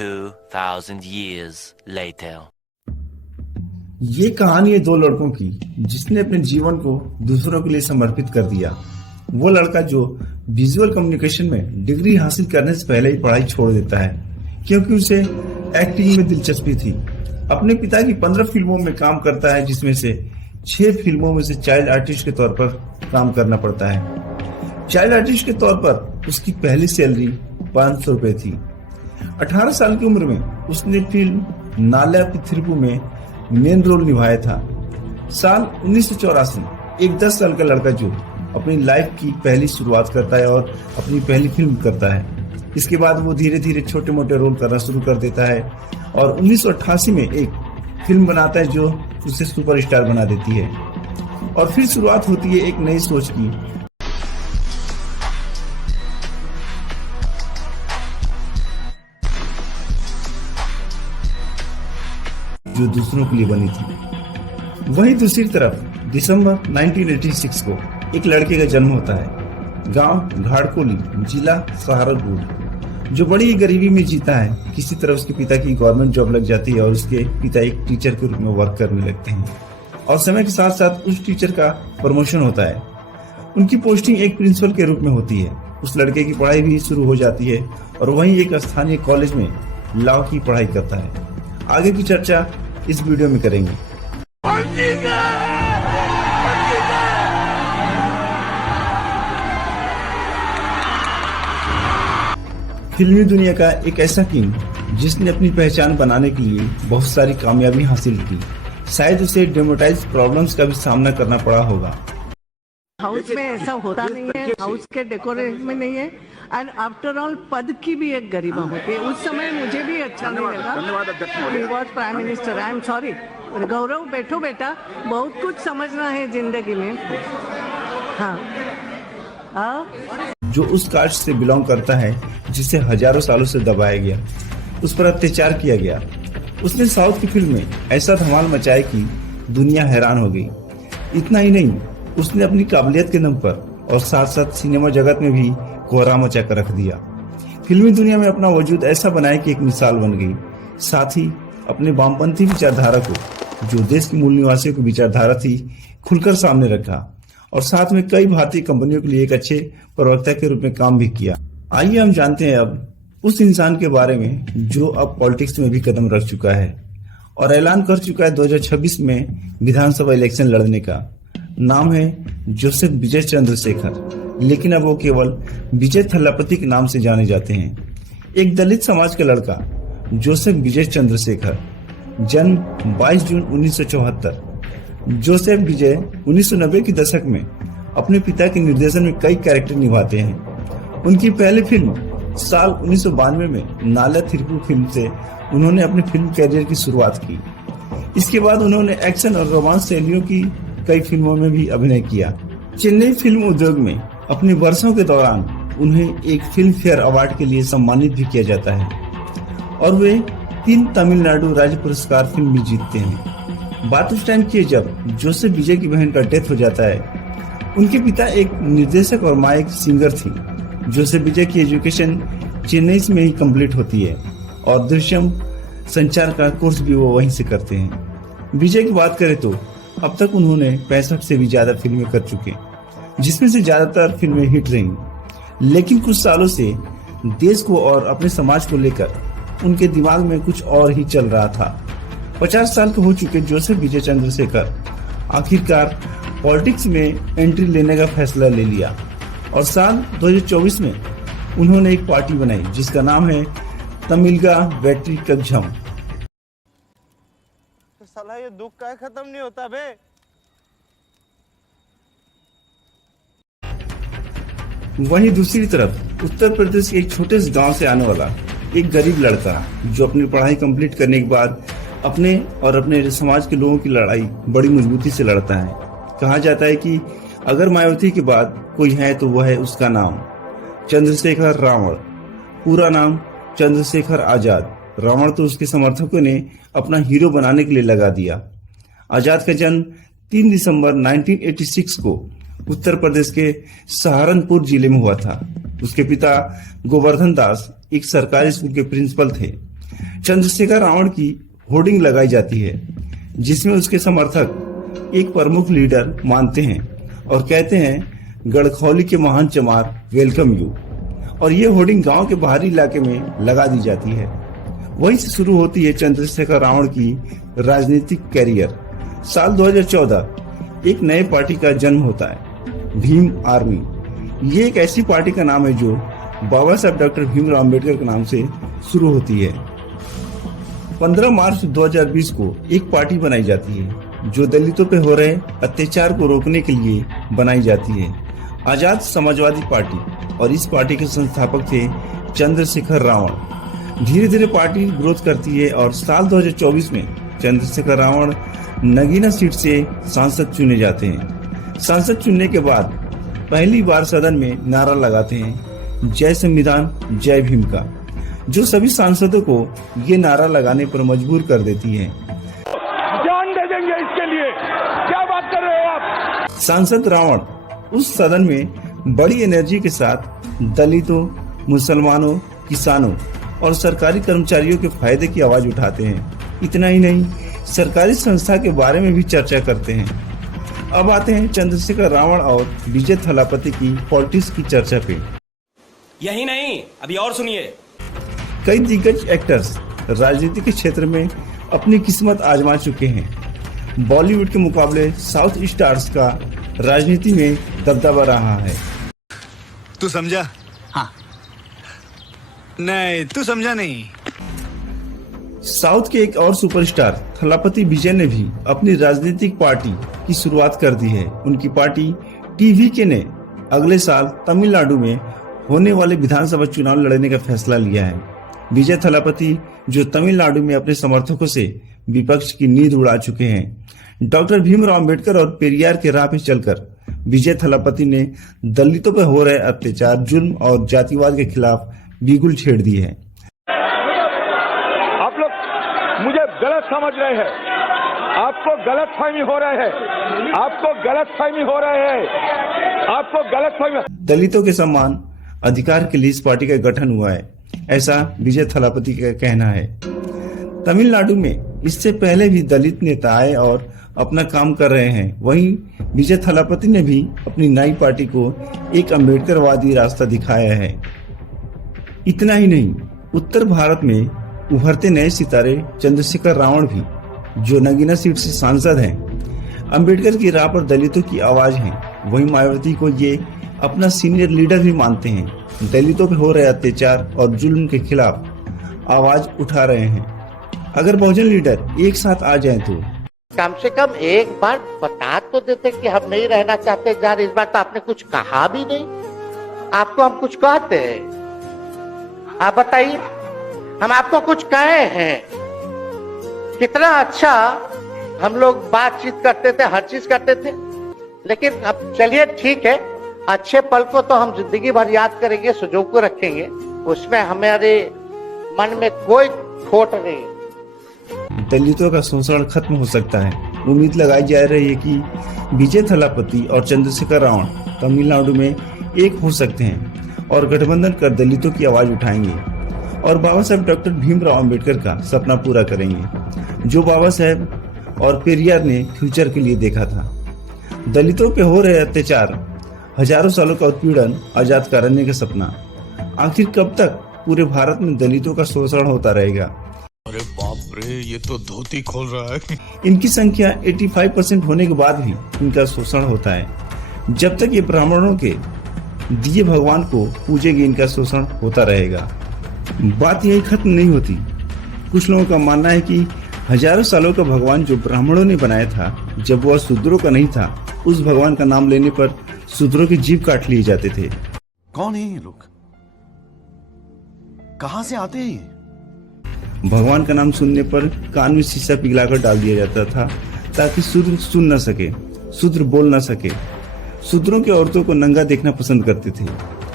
2,000 years later. ये कहानी है दो लड़कों की जिसने अपने जीवन को दूसरों के लिए समर्पित कर दिया। वो लड़का जो विजुअल कम्युनिकेशन में डिग्री हासिल करने से पहले ही पढ़ाई छोड़ देता है क्योंकि उसे एक्टिंग में दिलचस्पी थी। अपने पिता की 15 फिल्मों में काम करता है जिसमें से 6 फिल्मों में से चाइल्ड आर्टिस्ट के तौर पर काम करना पड़ता है। चाइल्ड आर्टिस्ट के तौर पर उसकी पहली सैलरी 500 रुपए थी। 18 साल की उम्र में उसने फिल्म नाल्या पिथिरपु में मेन रोल निभाया था। साल 1984 एक 10 साल का लड़का जो अपनी लाइफ की पहली शुरुआत करता है और अपनी पहली फिल्म करता है। इसके बाद वो धीरे धीरे छोटे मोटे रोल करना शुरू कर देता है और 1988 में एक फिल्म बनाता है जो उसे सुपरस्टार बना देती है। और फिर शुरुआत होती है एक नई सोच की जो दूसरों के लिए बनी थी। वहीं दूसरी तरफ दिसंबर 1986 को एक लड़के का जन्म होता है। गांव घाड़कोली, जिला सहारनपुर, जो बड़ी ही गरीबी में जीता है। किसी तरह उसके पिता की गवर्नमेंट जॉब लग जाती है और उसके पिता एक टीचर के रूप में वर्क करने लगते हैं और समय के साथ साथ उस टीचर का प्रमोशन होता है। उनकी पोस्टिंग एक प्रिंसिपल के रूप में होती है। उस लड़के की पढ़ाई भी शुरू हो जाती है और वहीं एक स्थानीय कॉलेज में लॉ की पढ़ाई करता है। आगे की चर्चा इस वीडियो में करेंगे। फिल्मी दुनिया का एक ऐसा किंग जिसने अपनी पहचान बनाने के लिए बहुत सारी कामयाबी हासिल की। शायद उसे डेमोटाइज प्रॉब्लम्स का भी सामना करना पड़ा होगा। हाउस में ऐसा होता नहीं है, हाउस के डेकोरेशन में नहीं है। एंड आफ्टर ऑल पद की भी एक गरिमा होती है। उस समय मुझे भी अच्छा नहीं लगा। He was prime minister. I am sorry Gaurav, बैठो बेटा, बहुत कुछ समझना है जिंदगी में। हाँ जो उस कास्ट से बिलोंग करता है जिसे हजारों सालों से दबाया गया, उस पर अत्याचार किया गया। उसने साउथ की फिल्म में ऐसा धमाल मचाया कि दुनिया हैरान हो गई। इतना ही नहीं, उसने अपनी काबिलियत के दम पर और साथ साथ सिनेमा जगत में भी कोहरा मचा कर रख दिया। फिल्मी दुनिया में अपना वजूद ऐसा बनाया कि एक मिसाल बन गई। साथ ही अपने वामपंथी विचारधारा को, जो देश के मूल निवासियों की विचारधारा थी, खुलकर सामने रखा और साथ में कई भारतीय कंपनियों के लिए एक अच्छे प्रवक्ता के रूप में काम भी किया। आइए हम जानते हैं अब उस इंसान के बारे में जो अब पॉलिटिक्स में भी कदम रख चुका है और ऐलान कर चुका है 2026 में विधानसभा इलेक्शन लड़ने का। नाम है जोसेफ विजय चंद्रशेखर, लेकिन अब वो केवल विजय थल्लापति के नाम से जाने जाते हैं। एक दलित समाज का लड़का जोसेफ विजय चंद्रशेखर, जन्म 22 जून 1974। जोसेफ विजय 1990 के दशक में अपने पिता के निर्देशन में कई कैरेक्टर निभाते हैं। उनकी पहली फिल्म साल 1992 में नाल्या थिरपु फिल्म से उन्होंने अपने फिल्म कैरियर की शुरुआत की। इसके बाद उन्होंने एक्शन और रोमांस शैलियों की कई फिल्मों में भी अभिनय किया। चेन्नई फिल्म उद्योग में अपने वर्षों के दौरान उन्हें एक फिल्म फेयर अवार्ड के लिए सम्मानित भी किया जाता है और वे 3 तमिलनाडु राज्य पुरस्कार फिल्म भी जीतते हैं। बात उस टाइम की है जब जोसेफ विजय की बहन का डेथ हो जाता है। उनके पिता एक निर्देशक और माँ एक सिंगर थी। जोसेफ विजय की एजुकेशन चेन्नई में ही कंप्लीट होती है और दृश्यम संचार का कोर्स भी वो वहीं से करते हैं। विजय की बात करें तो अब तक उन्होंने 65 से भी ज्यादा फिल्में कर चुके, जिसमें से ज्यादातर फिल्में हिट रही। लेकिन कुछ सालों से देश को और अपने समाज को लेकर उनके दिमाग में कुछ और ही चल रहा था। 50 साल के हो चुके जोसेफ विजय चंद्रशेखर आखिरकार पॉलिटिक्स में एंट्री लेने का फैसला ले लिया और साल 2024 में उन्होंने एक पार्टी बनाई जिसका नाम है तमिलगा वेट्री कग्झम। साला ये दुख का खत्म नहीं होता बे। वहीं दूसरी तरफ उत्तर प्रदेश के एक छोटे से गांव से आने वाला एक गरीब लड़का जो अपनी पढ़ाई कंप्लीट करने के बाद अपने और अपने समाज के लोगों की लड़ाई बड़ी मजबूती से लड़ता है। कहा जाता है कि अगर मायावती के बाद कोई है तो वह है उसका नाम चंद्रशेखर रावण। पूरा नाम चंद्रशेखर आजाद। रावण तो उसके समर्थकों ने अपना हीरो बनाने के लिए लगा दिया। आजाद का जन्म 3 दिसंबर 1986 को उत्तर प्रदेश के सहारनपुर जिले में हुआ था। उसके पिता गोवर्धन दास एक सरकारी स्कूल के प्रिंसिपल थे। चंद्रशेखर रावण की होर्डिंग लगाई जाती है जिसमें उसके समर्थक एक प्रमुख लीडर मानते हैं और कहते हैं गड़खौली के महान चमार वेलकम यू। और ये होर्डिंग गांव के बाहरी इलाके में लगा दी जाती है। वहीं से शुरू होती है चंद्रशेखर रावण की राजनीतिक कैरियर। साल 2014 एक नए पार्टी का जन्म होता है, भीम आर्मी। ये एक ऐसी पार्टी का नाम है जो बाबा साहब डॉक्टर भीमराव अम्बेडकर के नाम से शुरू होती है। 15 मार्च 2020 को एक पार्टी बनाई जाती है जो दलितों पे हो रहे अत्याचार को रोकने के लिए बनाई जाती है, आजाद समाजवादी पार्टी। और इस पार्टी के संस्थापक थे चंद्रशेखर रावण। धीरे धीरे पार्टी ग्रोथ करती है और साल 2024 में चंद्रशेखर रावण नगीना सीट से सांसद चुने जाते हैं। सांसद चुनने के बाद पहली बार सदन में नारा लगाते हैं जय संविधान जय भीम का, जो सभी सांसदों को ये नारा लगाने पर मजबूर कर देती है। जान दे देंगे इसके लिए, क्या बात कर रहे हो आप? सांसद रावण उस सदन में बड़ी एनर्जी के साथ दलितों, मुसलमानों, किसानों और सरकारी कर्मचारियों के फायदे की आवाज उठाते हैं। इतना ही नहीं, सरकारी संस्था के बारे में भी चर्चा करते हैं। अब आते हैं चंद्रशेखर रावण और विजय थलापति की पॉलिटिक्स की चर्चा पे। यही नहीं, अभी और सुनिए। कई दिग्गज एक्टर्स राजनीति के क्षेत्र में अपनी किस्मत आजमा चुके हैं। बॉलीवुड के मुकाबले साउथ स्टार्स का राजनीति में दबदबा रहा है। तू समझा? हाँ। नहीं, तू समझा नहीं। साउथ के एक और सुपरस्टार थलापति विजय ने भी अपनी राजनीतिक पार्टी की शुरुआत कर दी है। उनकी पार्टी टीवीके ने अगले साल तमिलनाडु में होने वाले विधानसभा चुनाव लड़ने का फैसला लिया है। विजय थलापति जो तमिलनाडु में अपने समर्थकों से विपक्ष की नींद उड़ा चुके हैं। डॉक्टर भीमराव अम्बेडकर और पेरियार के राह पे चलकर विजय थलापति ने दलितों पर हो रहे अत्याचार, जुल्म और जातिवाद के खिलाफ बिगुल छेड़ दी है। आप लोग मुझे गलत समझ रहे हैं, आपको गलत फहमी हो रहे हैं, आपको गलत फहमी हो रहे हैं, आपको गलत फहमी। दलितों के सम्मान अधिकार के लिए इस पार्टी का गठन हुआ है, ऐसा विजय थलापति का कहना है। तमिलनाडु में इससे पहले भी दलित नेता आए और अपना काम कर रहे हैं। वहीं विजय थलापति ने भी अपनी नई पार्टी को एक अम्बेडकरवादी रास्ता दिखाया है। इतना ही नहीं, उत्तर भारत में उभरते नए सितारे चंद्रशेखर रावण भी, जो नगीना सीट से सांसद हैं, अम्बेडकर की राह पर दलितों की आवाज हैं। वहीं मायावती को ये अपना सीनियर लीडर भी मानते हैं। दलितों पे हो रहे अत्याचार और जुल्म के खिलाफ आवाज उठा रहे हैं। अगर बहुजन लीडर एक साथ आ जाएं तो कम से कम एक बार बता तो देते कि हम नहीं रहना चाहते यार। इस बार तो आपने कुछ कहा भी नहीं। आपको हम कुछ कहते हैं? आप बताइए, हम आपको कुछ कहे हैं? कितना अच्छा हम लोग बातचीत करते थे, हर चीज करते थे। लेकिन अब चलिए ठीक है, अच्छे पल को तो हम जिंदगी भर याद करेंगे, सुजो को रखेंगे, उसमें हमारे मन में कोई खोट नहीं। दलितों का शोषण खत्म हो सकता है। उम्मीद लगाई जा रही है कि विजय थलापति और चंद्रशेखर रावण तमिलनाडु में एक हो सकते हैं और गठबंधन कर दलितों की आवाज उठाएंगे और बाबा साहब डॉक्टर भीमराव अम्बेडकर का सपना पूरा करेंगे, जो बाबा साहब और पेरियार ने फ्यूचर के लिए देखा था। दलितों पे हो रहे अत्याचार, हजारों सालों का उत्पीड़न, आजाद करने का सपना, आखिर कब तक पूरे भारत में दलितों का शोषण होता रहेगा? अरे बाप रे, ये तो धोती खोल रहा है। इनकी संख्या 85% होने के बाद भी इनका शोषण होता है। जब तक ये ब्राह्मणों के दिए भगवान को पूजेगी, इनका शोषण होता रहेगा। बात यही खत्म नहीं होती। कुछ लोगों का मानना है कि हजारों सालों का भगवान जो ब्राह्मणों ने बनाया था, जब वह शूद्रों का नहीं था, उस भगवान का नाम लेने पर शूद्रों की जीभ काट लिए जाते थे। कौन है ये लोग? कहां से आते हैं? भगवान का नाम सुनने पर कान में शीशा पिघलाकर डाल दिया जाता था ताकि शूद्र सुन न सके, शूद्र बोल न सके। शूद्रों की औरतों को नंगा देखना पसंद करते थे।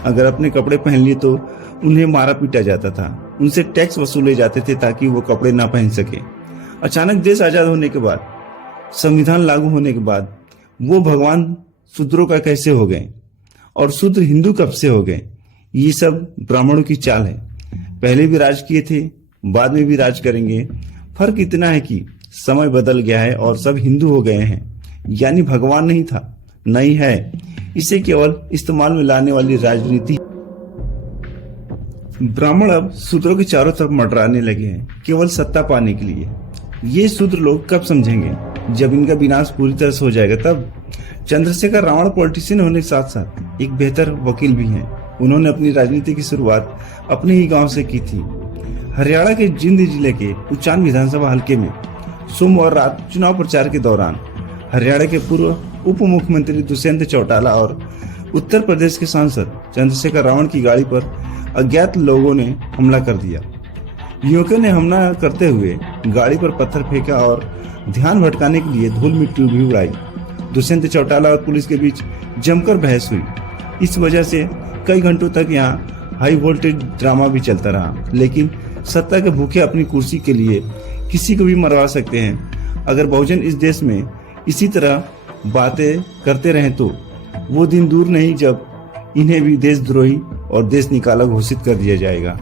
अगर अपने कपड़े पहन लिए तो उन्हें मारा पीटा जाता था। उनसे टैक्स वसूले जाते थे ताकि वो कपड़े ना पहन सके। अचानक देश आजाद होने के बाद, संविधान लागू होने के बाद, वो भगवान शूद्रों का कैसे हो गए और शूद्र हिंदू कब से हो गए? ये सब ब्राह्मणों की चाल है। पहले भी राज किए थे, बाद में भी राज करेंगे। फर्क इतना है कि समय बदल गया है और सब हिंदू हो गए हैं। यानी भगवान नहीं था, नहीं है, इसे केवल इस्तेमाल में लाने वाली राजनीति। ब्राह्मण अब शूद्रों के चारों तरफ मंडराने लगे हैं केवल सत्ता पाने के लिए। ये शूद्र लोग कब समझेंगे? जब इनका विनाश पूरी तरह से हो जाएगा तब। चंद्रशेखर रावण पॉलिटिशियन होने के साथ साथ एक बेहतर वकील भी हैं। उन्होंने अपनी राजनीति की शुरुआत अपने ही गांव से की थी। हरियाणा के जिंद जिले के उचान विधानसभा हलके में सोमवार रात चुनाव प्रचार के दौरान हरियाणा के पूर्व उप मुख्यमंत्री दुष्यंत चौटाला और उत्तर प्रदेश के सांसद चंद्रशेखर रावण की गाड़ी पर अज्ञात लोगों ने हमला कर दिया। युवकों ने हमला करते हुए गाड़ी पर पत्थर फेंका और ध्यान भटकाने के लिए धूल मिट्टी भी उड़ाई। दुष्यंत चौटाला और पुलिस के बीच जमकर बहस हुई। इस वजह से कई घंटों तक यहाँ हाई वोल्टेज ड्रामा भी चलता रहा। लेकिन सत्ता के भूखे अपनी कुर्सी के लिए किसी को भी मरवा सकते हैं। अगर बहुजन इस देश में इसी तरह बातें करते रहें तो वो दिन दूर नहीं जब इन्हें भी देशद्रोही और देश निकाला घोषित कर दिया जाएगा।